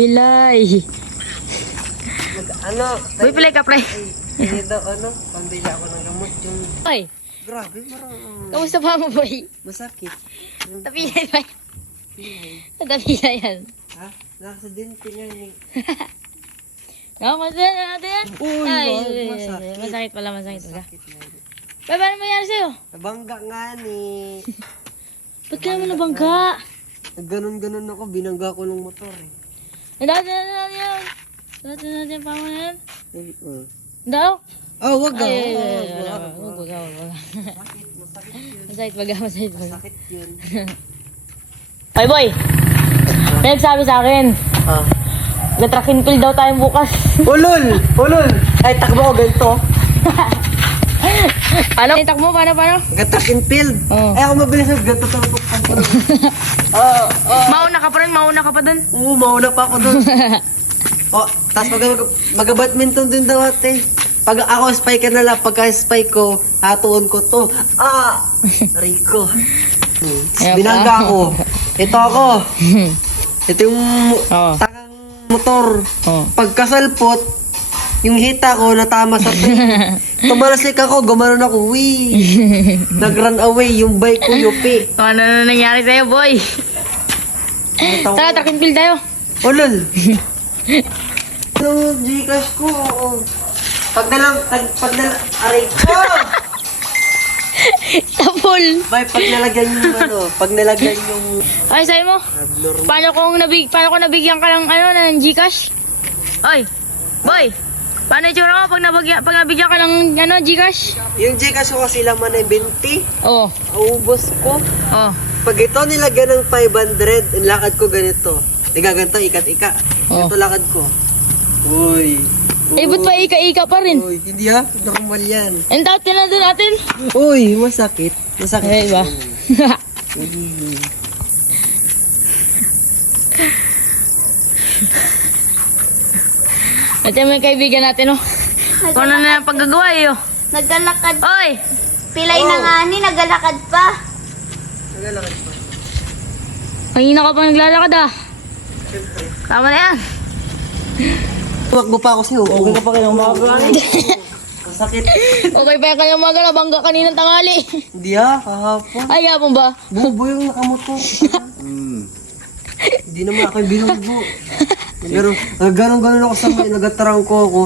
Pilay. Ano? Boy, pilay ka, pre. Hindi daw, pambili ako ng gamot yung... Ay, Grabe, marang... kamusta pa mo, boy? Masakit. Tapilay ba? Pilay. Tapilay yan. Ha? Nakasidente nga ni... Kamusta natin? Uy, Ay, masakit. masakit pala, masakit pala. Masakit na yun. Boy, paano mangyari sa'yo? Nabangga nga ni... Ba't ka naman nabangga? Ganon-ganon ako, binangga ko ng motor eh. Dati na natin yun. Dati na natin pa mo yan. Eh, Daw? Oh, wag ka. Wag. Masakit, masakit yun. Masakit baga, masakit baga. Masakit yun. Ay, boy! May nagsabi sa akin, Ah. track and field daw tayo bukas. Ulol! Ulol! Ay, takbo ko ganito. Ano? Itak mo, paano? Track and field. Oo. Ay, ako mabilis ng ganito sa tukpan ko. Mauna ka pa rin, mauna ka pa dun. Oo, mauna pa ako doon. Oh, tapos mag-badminton din daw ate. Pag ako spike ka na lang, pagka spike ko, hatuon ko to. Rico. Ayan Binangga pa. ko. Ito ako. Ito yung Oo. tangang motor. Oo. Pagkasalpot, yung hita ko natama sa train. Tumalasik ako, gumanon ako. Wee! Nag-run away yung bike ko, yupi. Ano na nangyari sa'yo, boy? Tara, track and field tayo. Ulol! Yung Gcash ko, oo. Pag aray ko! Tapol. Bay, pag nalagyan yung Ay, sa'yo mo. abnormal. Paano ko nabigyan ka ng ng Gcash? Oy, boy. Paano yung tsura mo pag nabigyan ka ng Gcash? Yung Gcash ko kasi laman ay 20. Oo. Aubos ko. Oh. Pag ito nilagyan ng 500, ang lakad ko ganito. Ganito, ikat-ika. Oh. Ito lakad ko. Uy. Eh, ba't pa ika-ika pa rin? Uy, hindi ha? Normal yan. Ang dati na doon natin. Uy, masakit. Masakit. Okay ba? Uy. Ito yung may kaibigan natin, oh. Kung ano na ang paggagawa, eh, oh. Naglalakad. Oy! Pilay na nga ni, naglalakad pa. Nagalakad pa. Kanina ka pa naglalakad, ah. Tama na yan. Tumakbo pa ako sa'yo. Okay ka pa kayo umaga. Masakit. Okay pa kayo umaga na bangga kaninang tangali. Hindi ha, kahapon. Ay, yapon ba? Bubo yung nakamotor. Hindi naman ako yung binunggo. Ganon ako sa may nagatarangko ako.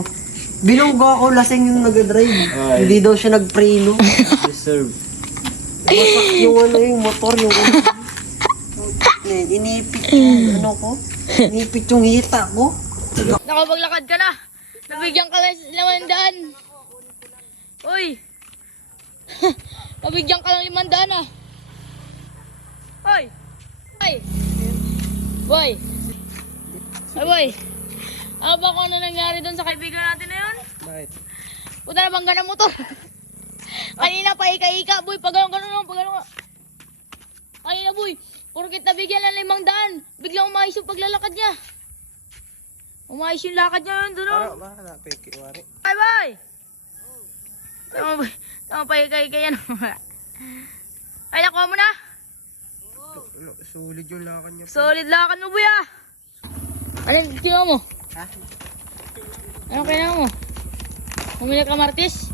Binunggo ako, lasing yung nagadrive. Hindi daw siya nagpreno. Deserve. Wasak yung motor, yung inipit yung ko. Inipit yung hita ko. Nakapaglakad ka na. Nabigyan ka lang 500. Uy! Nabigyan ka lang 500, ah. Hoy! Hoy! Boy! Ay, boy! Ano ba kung ano nangyari doon sa kaibigan natin na yun? Bakit? Puta na bangga ng motor. Kanina pa ika-ika, boy. Pag gano'n. Kanina, boy. Porkit nabigyan lang 500. Biglang umayos yung paglalakad niya. Umayos yung lakad niya yun doon. Para na, peki, wari. Bye, boy! Tama pa ika-ika yan. Ay, nakuha mo na. Sulit yung lakad niya. Solid lakad mo, boy, ah. Anong kinuha mo? Ha? Anong kinuha mo? Bumili ka martis?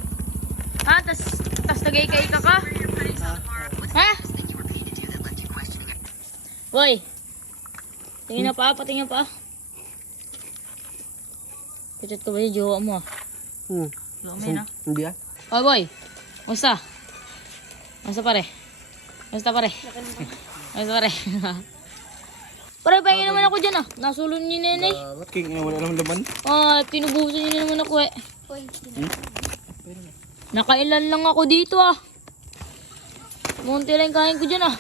Ha? Tas nag-ika-ika ka? Ha? Boy! Tingin na pa, patingin pa. Pichat ko ba yung jowa mo, ah? Jowa mo yun, ah. Hindi ah. Oh, boy! Musta? Musta pare? Musta pare? Musta pare? Pare, pahingin naman ako dyan, ah. Nasulon niyo nenay. Ba't king wala naman laman? Ah, pinubusan niyo naman ako, eh. Nakailan lang ako dito, ah. Munti lang kain ko dyan, ah.